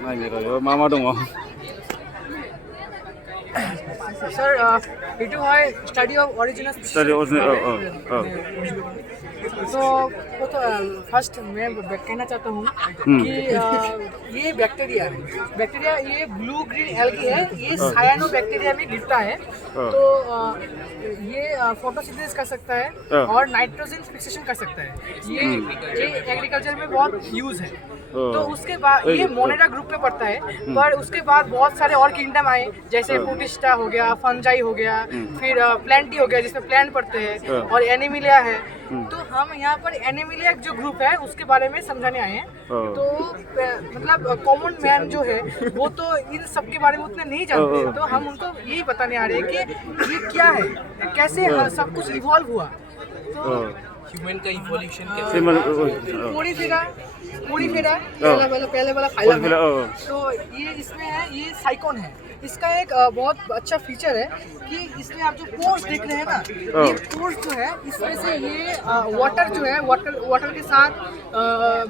नायनो मा मा दङ सर इट है study of original study original तो वो तो फर्स्ट मैं कहना चाहता हूँ कि ये बैक्टीरिया ये ब्लू ग्रीन एल्गी है, ये सायानो बैक्टीरिया में गिरता है। तो ये फोटोसिंथेसिस कर सकता है और नाइट्रोजन फिक्सेशन कर सकता है। ये एग्रीकल्चर में बहुत यूज है। तो उसके बाद ये मोनेरा ग्रुप में पड़ता है, पर उसके बाद बहुत सारे और किंगडम आए, जैसे पुटिस्टा हो गया, फंजाई हो गया, फिर प्लांटी हो गया जिसमें प्लांट पड़ते हैं, और एनिमिलिया है। तो हम यहाँ पर एनिमिलिया जो ग्रुप है उसके बारे में समझाने आए हैं। तो मतलब कॉमन मैन जो है वो तो इन सब के बारे में उतना नहीं जानते, तो हम उनको यही बताने आ रहे हैं कि ये क्या है, कैसे सब कुछ इवॉल्व हुआ। तो ह्यूमन का इवोल्यूशन कैसे पहले वाला फाइलम है। तो ये इसमें है, ये साइकोन है। इसका एक बहुत अच्छा फीचर है कि इसमें आप जो पोर्स देख रहे हैं ना, ये पोर्स जो है इसमें से ये वाटर जो है, वाटर के साथ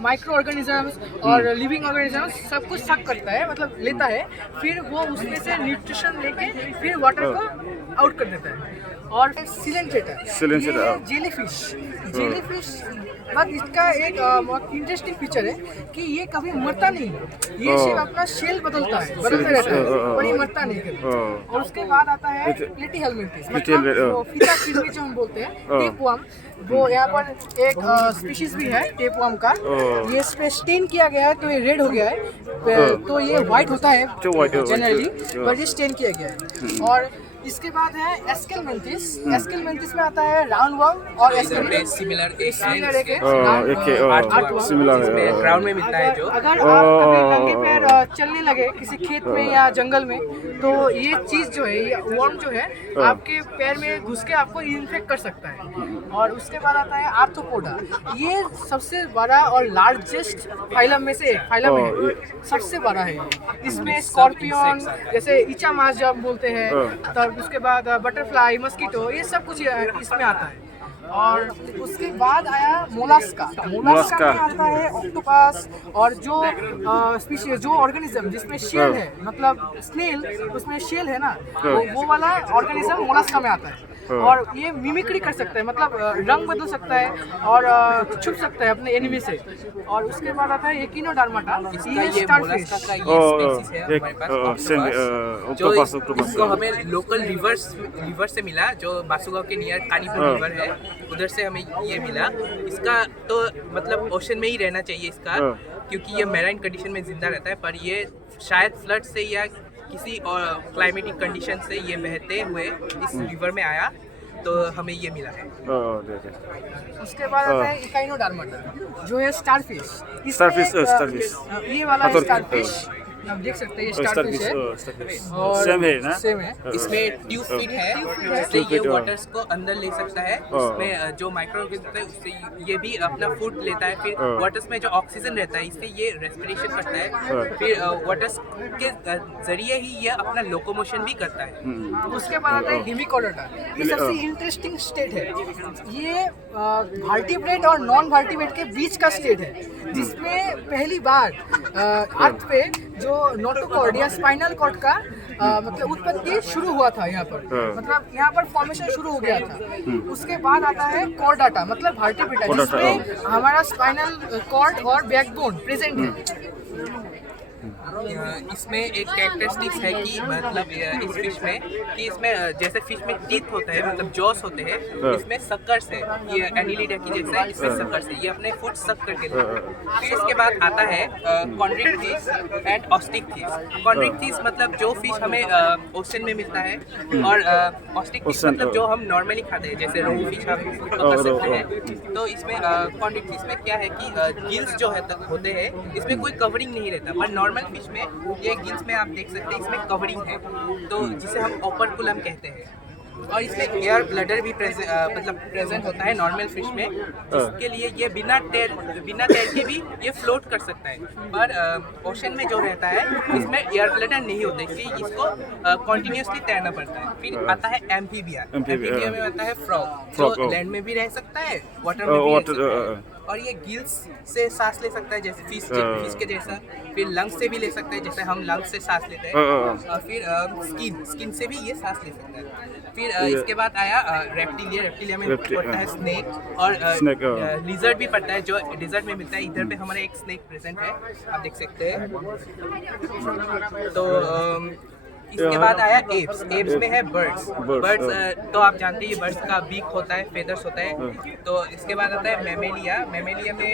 माइक्रो ऑर्गेनिजम्स और लिविंग ऑर्गेनिजम्स सब कुछ सक करता है, मतलब लेता है, फिर वो उसमें से न्यूट्रिशन लेके फिर वाटर को आउट कर देता है। और सिलेंट्रेटा जेलीफिश बट इसका एक बहुत इंटरेस्टिंग फीचर है कि ये कभी मरता नहीं है, ये सिर्फ अपना शेल बदलते रहता है, पर ये मरता नहीं कभी। और उसके बाद आता है प्लेटीहेलमिंथेस, मतलब फीता किडनी जो हम बोलते हैं, टेपवर्म। वो यहाँ पर एक स्पीशीज भी है टेपवर्म का, ये इस पे स्टेन किया गया है तो ये रेड हो गया है। तो ये व्हाइट होता है जनरली, पर ये स्टेन किया गया है। और इसके बाद है एस्केलमेंथिस में आता है राउंड वर्म और सिमिलर ग्राउंड में मिलता है। जो अगर आप कभी नंगे पैर चलने लगे किसी खेत में या जंगल में, तो ये चीज जो है, ये वर्म जो है आपके पैर में घुस के आपको इन्फेक्ट कर सकता है। और उसके बाद आता है आर्थ्रोपोडा, ये सबसे बड़ा और लार्जेस्ट फाइलम में से एक फाइलम है, सबसे बड़ा है। इसमें स्कॉर्पियन जैसे इचामास जो हम बोलते हैं, तब उसके बाद बटरफ्लाई, मस्कीटो, ये सब कुछ इसमें आता है। और उसके बाद आया मोलास्का में आता है ऑक्टोपस, और जो स्पीशीज जो ऑर्गेनिज्म जिसमें शेल है, मतलब स्नेल उसमें शेल है ना, वो वाला ऑर्गेनिज्म मोलास्का में आता है। और ये मिमिक्री कर सकता है, मतलब रंग बदल सकता है और छुप सकता है अपने एनिमी से। और उसके बाद आता है एकिनोडर्माटा, ये स्टारफिश इसको हमें लोकल रिवर से मिला, जो बासुगांव के नियर कानीपुर रिवर है, उधर से हमें ये मिला। इसका तो मतलब ओशन में ही रहना चाहिए इसका, क्योंकि ये मैराइन कंडीशन में जिंदा रहता है, पर ये शायद फ्लड से या किसी और क्लाइमेटिक कंडीशन से ये बहते हुए इस रिवर में आया, तो हमें ये मिला है। उसके बाद आता है इकाइनोडर्माटा, जो है स्टारफिश। ये वाला स्टारफिश आप देख सकते हैं, ये स्टारफिश है और सेम है। इसमें ट्यूब फीड है, जिससे ये वाटर्स को अंदर ले सकता है। इसमें जो माइक्रो ऑर्गेनिज्म है उससे ये भी अपना फूड लेता है, फिर वाटर्स में जो ऑक्सीजन रहता है इससे ये रेस्पिरेशन करता है, फिर वाटर्स के जरिए ही ये अपना लोकोमोशन भी करता है। उसके बाद आता है हिमिकोडोटा, ये सबसे इंटरेस्टिंग स्टेट है। ये वर्टिब्रेट और नॉन वर्टिब्रेट के बीच का स्टेट है, जिसमें पहली बार अर्थ पे जो नोटोकॉर्ड या स्पाइनल कॉर्ड का मतलब उत्पत्ति शुरू हुआ था यहाँ पर, मतलब यहाँ पर फॉर्मेशन शुरू हो गया था। उसके बाद आता है कॉर्डाटा, मतलब वर्टिब्रेटा, जिसमें हमारा स्पाइनल कॉर्ड और बैकबोन प्रेजेंट है। इसमें एक कैरेक्टरिस्टिक्स है कि मतलब इस फिश में कि इसमें जैसे फिश में टीथ होता है, मतलब जॉस होते हैं, इसमें सक्कर्स है, ये एनिलिडा की जैसा है, इसमें सक्कर्स है, ये अपने फुट सक करके लेते हैं। फिर इसके बाद आता है कॉन्ड्रिक्थिस एंड ऑस्टिक्थिस। कॉन्ड्रिक्थिस मतलब जो फिश हमें ओशन में मिलता है, और ऑस्टिक्थिस मतलब जो हम नॉर्मली खाते हैं, जैसे रोहू फिश हम पकड़ सकते हैं। तो इसमें कॉन्ड्रिक्थिस में क्या है कि गिल्स जो है होते हैं, इसमें कोई कवरिंग नहीं रहता, पर नॉर्मल फिश में ये गिल्स में आप देख सकते हैं इसमें कवरिंग है, तो जिसे हम ओपर्कुलम कहते हैं। और इसमें एयर ब्लडर भी प्रेजेंट होता है नॉर्मल फिश में, जिसके लिए ये बिना तैर के भी ये फ्लोट कर सकता है। पर ओशन में जो रहता है इसमें एयर ब्लडर नहीं होता, इसलिए इसको कॉन्टिन्यूसली तैरना पड़ता है। फिर आता है एम्फीबिया में आता है फ्रॉग, जो लैंड में भी रह सकता है, वाटर में भी रह सकता है। और ये गिल्स से सांस ले सकता है जैसे फिश के जैसा, फिर लंग्स से भी ले सकता है जैसे हम लंग्स से सांस लेते हैं, और फिर स्किन से भी ये सांस ले सकता है। फिर इसके बाद आया रेप्टिलिया में पड़ता है स्नेक, और लिजर्ड भी पड़ता है जो डेजर्ट में मिलता है। इधर पे हमारे एक स्नेक प्रेजेंट है, आप देख सकते हैं। तो इसके बाद आया एप्स में है बर्ड्स। तो आप जानते हैं बर्ड्स का बीक होता है, फेदर्स होता है। तो इसके बाद आता है मैमेलिया में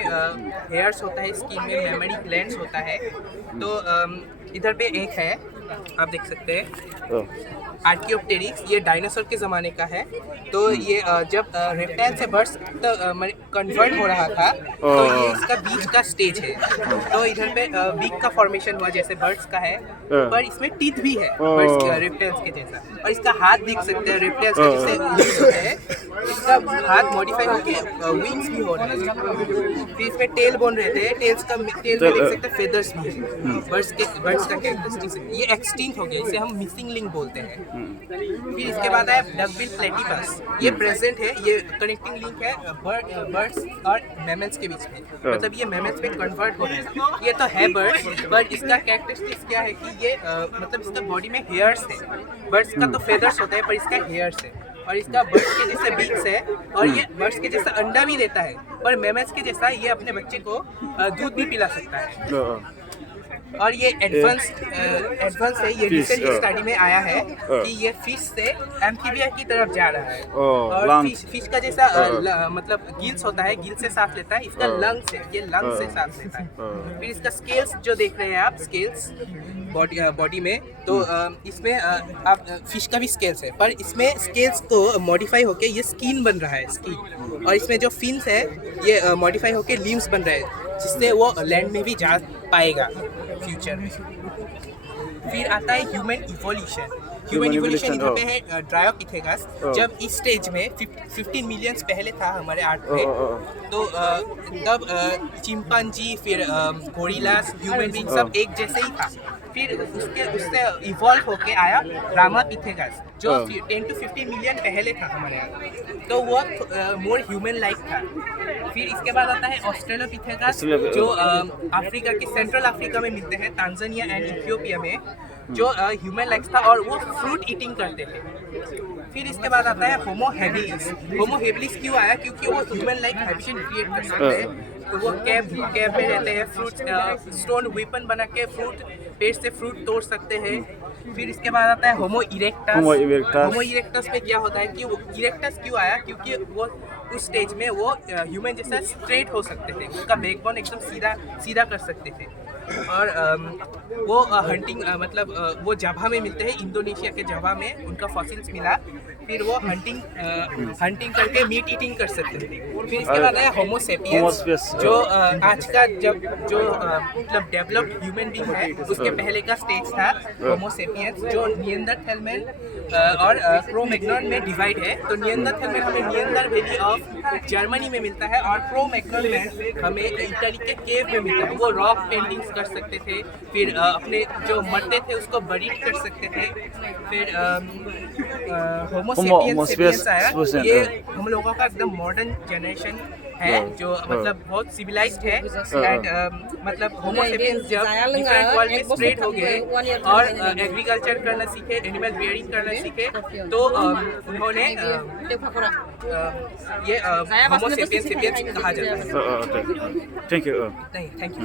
हेयर्स होता है, स्किन में मेमरी ग्लैंड्स होता है। तो इधर पे एक है, आप देख सकते हैं आर्कियोप्टेरिक्स, ये डायनासोर के ज़माने का है। तो ये जब रेप्टाइल से बर्ड्स कन्वर्ट हो रहा था, तो ये इसका बीच का स्टेज है। तो इधर पे बीक का फॉर्मेशन हुआ जैसे बर्ड्स का है, पर इसमें टीथ भी है बर्ड्स रेप्टाइल्स के जैसा। और इसका हाथ देख सकते हैं रेप्टाइल्स के जैसे विंग्स होते हैं, इसका हाथ मॉडिफाई होकर विंग्स भी हो रहे हैं। फिर इसमें टेल बोन रहते हैं, टेल में देख सकते हैं फेदर्स भी है। बर्ड्स का कैरेक्टरिस्टिक्स ये एक्सटिंक्ट हो गया, इसे हम मिसिंग लिंक बोलते हैं। फिर इसके बाद है डकबिल प्लेटिपस, ये प्रेजेंट है, ये कनेक्टिंग लिंक है बर्ड्स और मैमल्स के बीच में। मतलब ये मैमल्स में कन्वर्ट हो रहे हैं। ये तो है बर्ड्स, बट इसका कैरेक्टरिस्टिक्स क्या है कि ये मतलब इसका बॉडी में हेयर्स है। बर्ड्स का तो फेदर्स होता है, पर इसका हेयर्स है। और इसका बर्ड्स के जैसे बीक्स है, और ये बर्ड्स के जैसा अंडा भी देता है, पर मैमल्स के जैसा ये अपने बच्चे को दूध भी पिला सकता है। और ये एडवांस है, ये रिसेंट स्टडी में आया है कि ये फिश से एम्फीबिया की तरफ जा रहा है। और फिश का जैसा मतलब गिल्स होता है, गिल्स से सांस लेता है, इसका लंग्स है, ये लंग्स से सांस लेता है। फिर इसका स्केल्स जो देख रहे हैं आप, स्केल्स बॉडी में, तो इसमें आप फिश का भी स्केल्स है, पर इसमें स्केल्स को मॉडिफाई होके ये स्किन बन रहा है, स्किन। और इसमें जो फिन्स है ये मॉडिफाई होके लिम्स बन रहे हैं, जिससे वो लैंड में भी जा पाएगा फ्यूचर में। फिर आता है ह्यूमन इवोल्यूशन इधर पे है ड्रायोपिथेकस। जब इस स्टेज में 15 मिलियन पहले था हमारे अर्थ पे, तो तब चिंपांजी, फिर गोरिल्लास, ह्यूमन बीइंग सब एक जैसे ही था। फिर उससे इवॉल्व होके आया रामापिथेकस, जो 10 to 15 मिलियन पहले था हमारे यहाँ। तो वो मोर ह्यूमन लाइक था। फिर इसके बाद आता है ऑस्ट्रेलोपिथेकस, जो अफ्रीका के सेंट्रल अफ्रीका में मिलते हैं, तांजानिया एंड इथियोपिया में, जो ह्यूमन लाइक्स था और वो फ्रूट ईटिंग करते थे। फिर इसके बाद आता है होमो हेबिलिस क्यों आया? क्योंकि वो ह्यूमन लाइक हैबिटेट क्रिएट कर सकते हैं। तो वो कैब में रहते हैं, फ्रूट स्टोन वेपन बना के फ्रूट पेड़ से फ्रूट तोड़ सकते हैं। फिर इसके बाद आता है होमो इरेक्टस में क्या होता है कि वो इरेक्टस क्यों आया? क्योंकि वो उस स्टेज में वो ह्यूमन जैसा स्ट्रेट हो सकते थे, उसका बैकबोन एकदम सीधा कर सकते थे। और वो हंटिंग मतलब वो जावा में मिलते हैं, इंडोनेशिया के जावा में उनका फॉसिल्स मिला। फिर वो हंटिंग करके मीट ईटिंग कर सकते थे। फिर इसके बाद आया होमो सेपियंस, जो आज का जो मतलब डेवलप्ड ह्यूमन बीइंग है, उसके पहले का स्टेज था होमो सेपियंस, जो निएंडरथैल मैन और क्रो-मैग्नन में डिवाइड है। तो निएंडरथैल मैन हमें निएंडर वैली ऑफ जर्मनी में मिलता है, और क्रो-मैग्नन मैन हमें इटली के केव में मिलता है। वो रॉक पेंटिंग्स कर सकते थे, फिर अपने जो मरते थे उसको बरीड कर सकते थे। फिर होमो सेपियंस आया, ये हम लोगों का एकदम मॉडर्न जनरेशन है, जो मतलब बहुत सिविलाइज्ड है। एंड मतलब होमो सेपियंस जब डिफरेंट वर्ल्ड में स्प्रेड हो गए और एग्रीकल्चर करना सीखे, एनिमल रियरिंग करना सीखे, तो उन्होंने ये होमो सेपियंस कहा जाता है। Thank you. Thank you.